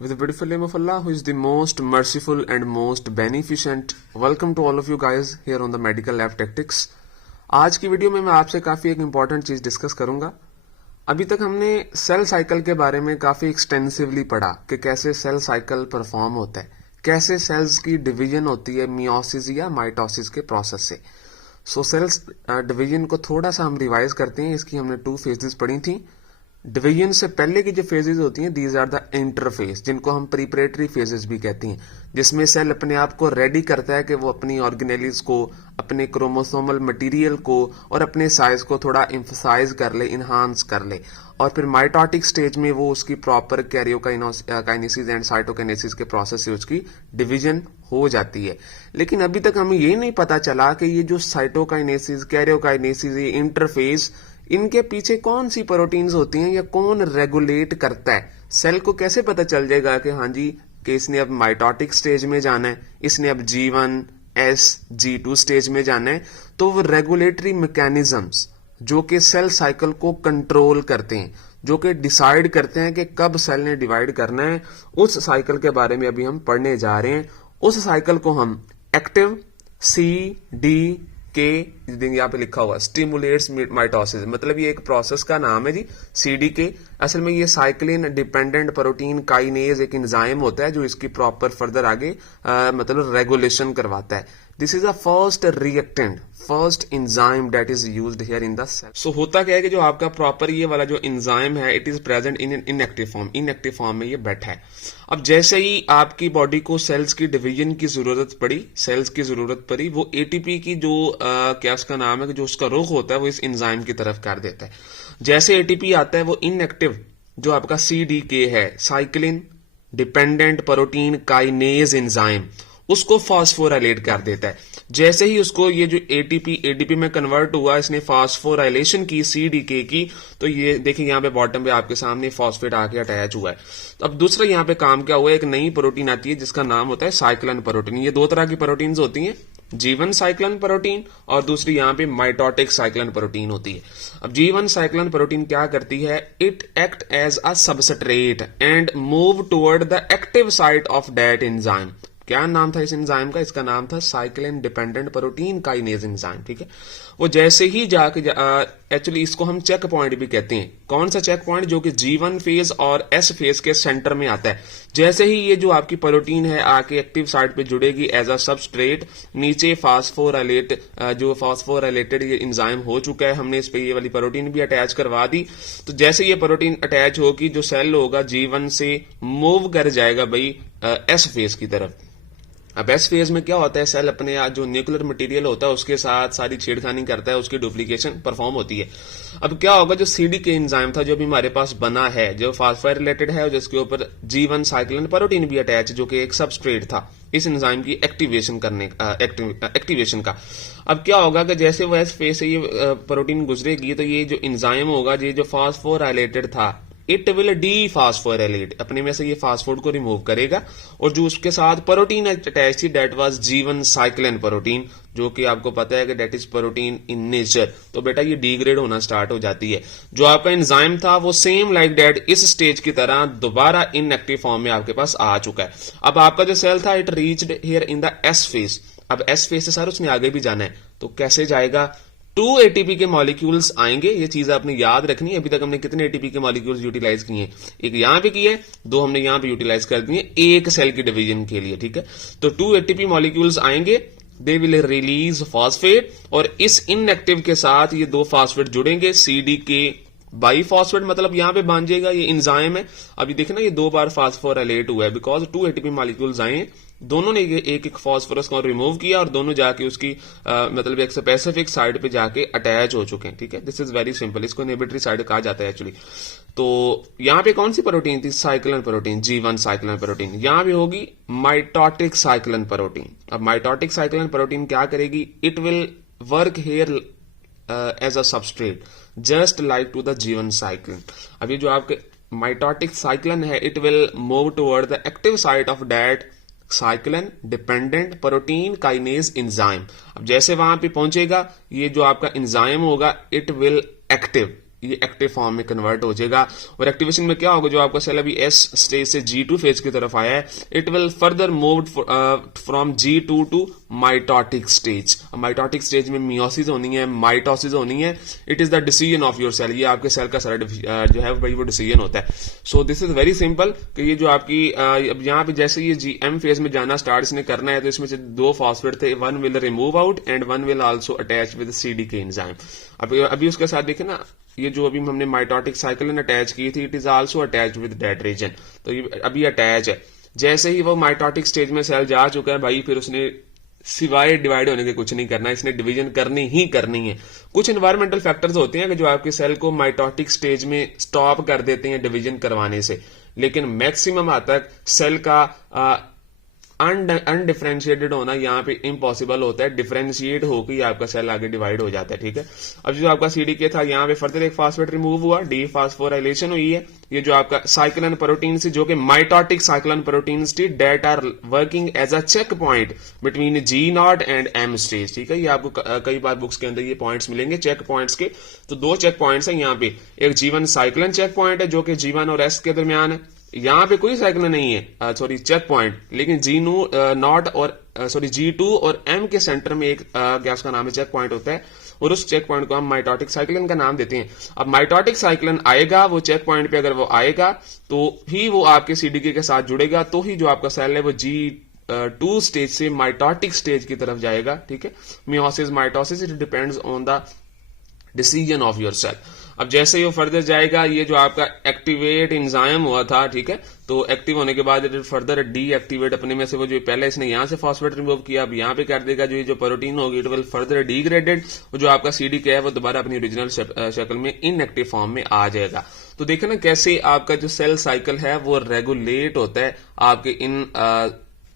With the beautiful name of Allah, who is the most merciful and most beneficent. Welcome to all of you guys here on the Medical Lab Tactics. आज की video में मैं आपसे काफी एक important चीज discuss करूंगा। अभी तक हमने सेल साइकिल के बारे में काफी एक्सटेंसिवली पढ़ा कि कैसे सेल साइकिल परफॉर्म होता है, कैसे सेल्स की डिवीजन होती है मियोसिस या माइटोसिस के प्रोसेस से। सो सेल्स डिवीजन को थोड़ा सा हम रिवाइज करते हैं। इसकी हमने 2 फेजेस पढ़ी थी। डिवीजन से पहले की जो फेजेस होती हैं दीज आर द इंटरफेस, जिनको हम प्रीपरेटरी फेजेस भी कहती हैं, जिसमें सेल अपने आप को रेडी करता है कि वो अपनी ऑर्गेनेलिस को, अपने क्रोमोसोमल मटेरियल को और अपने साइज को थोड़ा एम्फसाइज कर ले, इनहांस कर ले, और फिर माइटोटिक स्टेज में वो उसकी प्रॉपर कैरियोकाइनेसिस एंड साइटोकाइनेसिस के प्रोसेस से उसकी डिवीजन हो जाती है। लेकिन अभी तक हमें ये नहीं पता चला कि ये जो साइटोकाइनेसिस, कैरियोकाइनेसिस, ये इंटरफेस, इनके पीछे कौन सी प्रोटीन्स होती हैं या कौन रेगुलेट करता है। सेल को कैसे पता चल जाएगा कि हाँ जी कि इसने अब माइटोटिक स्टेज में जाना है, इसने अब G1, S, G2 स्टेज में जाना है। तो वो रेगुलेटरी मैकेनिज्म्स जो कि सेल साइकिल को कंट्रोल करते हैं, जो कि डिसाइड करते हैं कि कब सेल ने डिवाइड करना है, उस साइकिल के बारे में अभी हम पढ़ने जा रहे हैं। उस साइकिल को हम एक्टिव CDK, यहाँ पे लिखा हुआ स्टिमुलेट्स माइटोसिस, मतलब ये एक प्रोसेस का नाम है जी CDK। असल में ये साइक्लिन डिपेंडेंट प्रोटीन काइनेज एक एंजाइम होता है जो इसकी प्रॉपर फर्दर आगे मतलब रेगुलेशन करवाता है। This is a first reactant, first enzyme that is used here in the cell. So होता क्या है कि जो आपका प्रॉपर ये वाला जो एंजाइम है it is present in inactive form, inactive form में ये बैठा है। अब जैसे ही आपकी बॉडी को सेल्स की डिवीजन की जरूरत पड़ी, सेल्स की जरूरत पड़ी, वो एटीपी की जो क्या उसका नाम है कि जो उसका रुख होता है वो इस एंजाइम की तरफ कर देता है। जैसे एटीपी आता है वो इनएक्टिव जो आपका CDK है, cyclin dependent protein kinase enzyme, उसको फास्फोराइलेट कर देता है। जैसे ही उसको ये जो ADP में कन्वर्ट हुआ, इसने फास्फोराइलेशन की CDK की, तो ये देखिए यहाँ पे बॉटम पे आपके सामने फॉस्फेट आके अटैच हुआ है। तो अब दूसरा यहाँ पे काम क्या हुआ, एक नई प्रोटीन आती है जिसका नाम होता है साइक्लिन प्रोटीन। ये 2 तरह की प्रोटीन्स होती हैं, G1 साइक्लिन प्रोटीन और दूसरी यहाँ पे माइटोटिक साइक्लिन प्रोटीन होती है। अब G1 साइक्लिन प्रोटीन क्या करती है, it act as a substrate and move toward the active site of that enzyme. क्या नाम था इस एंजाइम का, इसका नाम था cyclin dependent protein kinase enzyme. ठीक है, वो जैसे ही जाके एक्चुअली इसको हम चेक पॉइंट भी कहते हैं। कौन सा चेक पॉइंट, जो कि G1 फेज और S फेज के सेंटर में आता है। जैसे ही ये जो आपकी प्रोटीन है आके एक्टिव साइट पे जुड़ेगी एज अ सबस्ट्रेट, नीचे फास्फोराइलेटेड ये एंजाइम हो चुका है, हमने इस पे ये वाली प्रोटीन भी अटैच करवा दी। तो जैसे ये प्रोटीन अटैच होगी, जो सेल होगा G1 से मूव कर जाएगा भाई S फेज की तरफ। अब S फेज में क्या होता है, सेल अपने जो न्यूक्लियर मटेरियल होता है उसके साथ सारी छेड़खानी करता है, उसकी डुप्लीकेशन परफॉर्म होती है। अब क्या होगा, जो CDK एंजाइम था जो भी हमारे पास बना है, जो फास्फोराइलेटेड है और जिसके ऊपर G1 साइक्लिन प्रोटीन भी अटैच, जो कि एक सबस्ट्रेट था इस एंजाइम की एक्टिवेशन का। अब क्या होगा कि जैसे वो S फेज से ये प्रोटीन गुजरेगी, तो ये जो एंजाइम होगा, ये जो फास्फोराइलेटेड था, इट विल डीफास्फोराइलेट, अपने में से ये फास्फोड को रिमूव करेगा, और जो उसके साथ प्रोटीन अटैच थी that was G1 cyclin protein, जो कि आपको पता है कि that is protein in nature. तो बेटा ये डिग्रेड होना स्टार्ट हो जाती है। जो आपका एंजाइम था वो सेम लाइक दैट इस स्टेज की तरह दोबारा इनएक्टिव फॉर्म में आपके पास आ चुका है। अब आपका जो सेल था it reached here in the S phase. अब S फेज से सर उसने आगे भी जाना है, तो कैसे जाएगा, 2 ATP के मॉलिक्यूल्स आएंगे। ये चीज आपने याद रखनी है। अभी तक हमने कितने ATP के मॉलिक्यूल्स यूटिलाइज किए हैं, एक यहां पे किए, 2 हमने यहां पे यूटिलाइज कर दिए एक सेल की डिवीजन के लिए। ठीक है, तो 2 ATP मॉलिक्यूल्स आएंगे, दे विल रिलीज फॉस्फेट, और इस इनएक्टिव के साथ ये 2 फॉस्फेट जुड़ेंगे, CDK बाईफॉस्फेट, मतलब यहां पे बांध जाएगा, ये एंजाइम है। अभी देखे ना ये 2 बार फास्फोराइलेट हुआ है बिकॉज 2 ATP मॉलिक्यूल्स आए, दोनों ने एक एक फास्फोरस को रिमूव किया और दोनों जाके उसकी मतलब एक स्पेसिफिक साइड पे जाके अटैच हो चुके हैं। ठीक है, दिस इज वेरी सिंपल, इसको इनहिबिटरी साइड कहा जाता है एक्चुअली। तो यहां पे कौन सी प्रोटीन थी, cyclin protein, G1 cyclin protein. यहां पे होगी माइटोटिक साइक्लिन प्रोटीन। अब माइटोटिक साइक्लिन प्रोटीन क्या करेगी, it will work here as a substrate just like to the G1 cyclin. अभी जो आपके माइटोटिक साइक्लिन है it will move toward the active site of that cyclin dependent protein kinase enzyme. अब जैसे वहां पे पहुंचेगा, ये जो आपका एंजाइम होगा इट विल एक्टिव, ये एक्टिव फॉर्म में कन्वर्ट हो जाएगा। और एक्टिवेशन में क्या होगा, जो आपका सेल अभी एस स्टेज से G2 फेज की तरफ आया है, it will further move from G2 to mitotic stage. Mitotic stage में मियोसिस होनी है, माइटोसिस होनी है। It is the decision of your cell, ये आपके सेल का सारा जो है भाई वो डिसीजन होता है। So this is very simple कि ये जो आपकी अब यहाँ पे जैसे ये GM फेज में जाना स्टार्ट इसने करना है, तो इसमें से 2 फॉस्फेट थे, one will remove out and one will also attach with CDK enzyme. अभी उसके साथ देखें ना, ये जो अभी हमने माइटोटिक साइकिलिन अटैच की थी, it is also attach with that region, तो ये अभी अटैच है। जैसे ही वो माइटोटिक स्टेज में सेल जा चुका है भाई, फिर उसने सिवाय डिवाइड होने के कुछ नहीं करना, इसने डिवीजन करनी ही करनी है। कुछ एनवायरमेंटल फैक्टर्स होते हैं कि जो आपके सेल को माइटोटिक स्टेज में स्टॉप कर देते हैं डिवीजन करवाने से, लेकिन मैक्सिमम हद तक सेल का अनडिफरेंशिएटेड होना यहाँ पे इम्पॉसिबल होता है। डिफरेंशिएट होकर ही आपका सेल आगे डिवाइड हो जाता है, ठीक है। अब जो आपका CDK था, यहाँ पे फर्दर एक फास्फेट रिमूव हुआ, डीफॉस्फोराइलेशन हुई है। ये जो आपका साइक्लिन प्रोटीन थी, जो कि माइटोटिक साइक्लिन प्रोटीन थी, that are working as a check point between G0 and M stage, ठीक है। ये आपको कई बार बुक्स के अंदर ये पॉइंट्स मिलेंगे चेक पॉइंट्स के। तो 2 चेक पॉइंट्स है यहाँ पे, एक G1 साइक्लिन चेक पॉइंट है जो कि G1 और S के दरमियान है। यहाँ पे कोई साइकिल नहीं है, सॉरी चेक पॉइंट, लेकिन G2 और M के सेंटर में एक क्या उसका नाम है चेक पॉइंट होता है, और उस चेक पॉइंट को हम माइटोटिक साइक्लिन का नाम देते हैं। अब माइटोटिक साइक्लिन आएगा, वो चेक पॉइंट पे अगर वो आएगा तो ही वो आपके CDK के साथ जुड़ेगा, तो ही जो आपका सेल है वो G2 स्टेज से माइटोटिक स्टेज की तरफ जाएगा, ठीक है। Meiosis mitosis, it depends on the decision of your cell. अब जैसे ही वो फर्दर जाएगा, ये जो आपका एक्टिवेट एंजाइम हुआ था, ठीक है, तो एक्टिव होने के बाद इट फर्दर डीएक्टिवेट, अपने में से वो जो पहले इसने यहां से फॉस्फेट रिमूव किया, अब यहां पे कर देगा, जो ये जो प्रोटीन होगी इट विल फर्दर डिग्रेडेड, जो आपका CDK है वो दोबारा अपनी ओरिजिनल शक्ल में इनएक्टिव फॉर्म में आ जाएगा। तो देखो ना कैसे आपका जो सेल साइकिल है वो रेगुलेट होता है आपके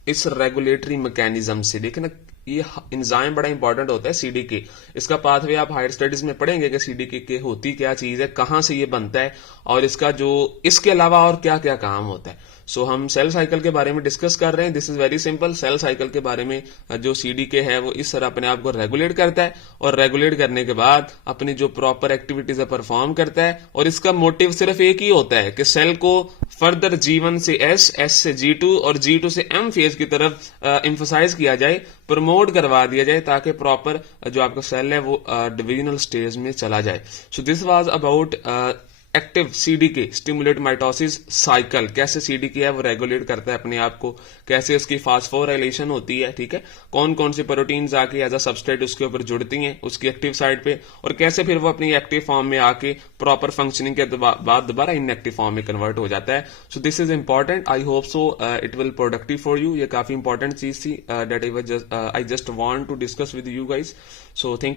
इस रेगुलेटरी मैकेनिज्म से। देखे ना, ये एंजाइम बड़ा इंपॉर्टेंट होता है CDK। इसका पाथवे आप हायर स्टडीज में पढ़ेंगे कि CDK होती क्या चीज है, कहां से ये बनता है, और इसका जो इसके अलावा और क्या क्या काम होता है। सो हम सेल साइकिल के बारे में डिस्कस कर रहे हैं। This is very simple. Cell cycle के बारे में जो CDK है वो इस तरह अपने आप को रेगुलेट करता है, और रेगुलेट करने के बाद अपनी जो प्रॉपर एक्टिविटीज है परफॉर्म करता है, और इसका मोटिव सिर्फ एक ही होता है कि सेल को फर्दर G1 से S, S से G2 और G2 से M फेज की तरफ एम्फसाइज किया जाए, प्रमोट करवा दिया जाए, ताकि प्रॉपर जो आपका सेल है वो डिविजनल स्टेज में चला जाए। So this was about active CDK stimulate mitosis cycle. कैसे CDK है वो रेगुलेट करता है अपने आप को, कैसे उसकी फास्फोराइलेशन होती है, ठीक है, कौन कौन से प्रोटीन्स आके एज अ सबस्ट्रेट उसके ऊपर जुड़ती हैं उसकी एक्टिव साइड पे, और कैसे फिर वो अपनी एक्टिव फॉर्म में आके प्रॉपर फंक्शनिंग के बाद दोबारा इनएक्टिव फॉर्म में कन्वर्ट हो जाता है। So this is important. I hope so it will productive for you. ये काफी इंपॉर्टेंट चीज थी that I just want to discuss with you guys. So thank you.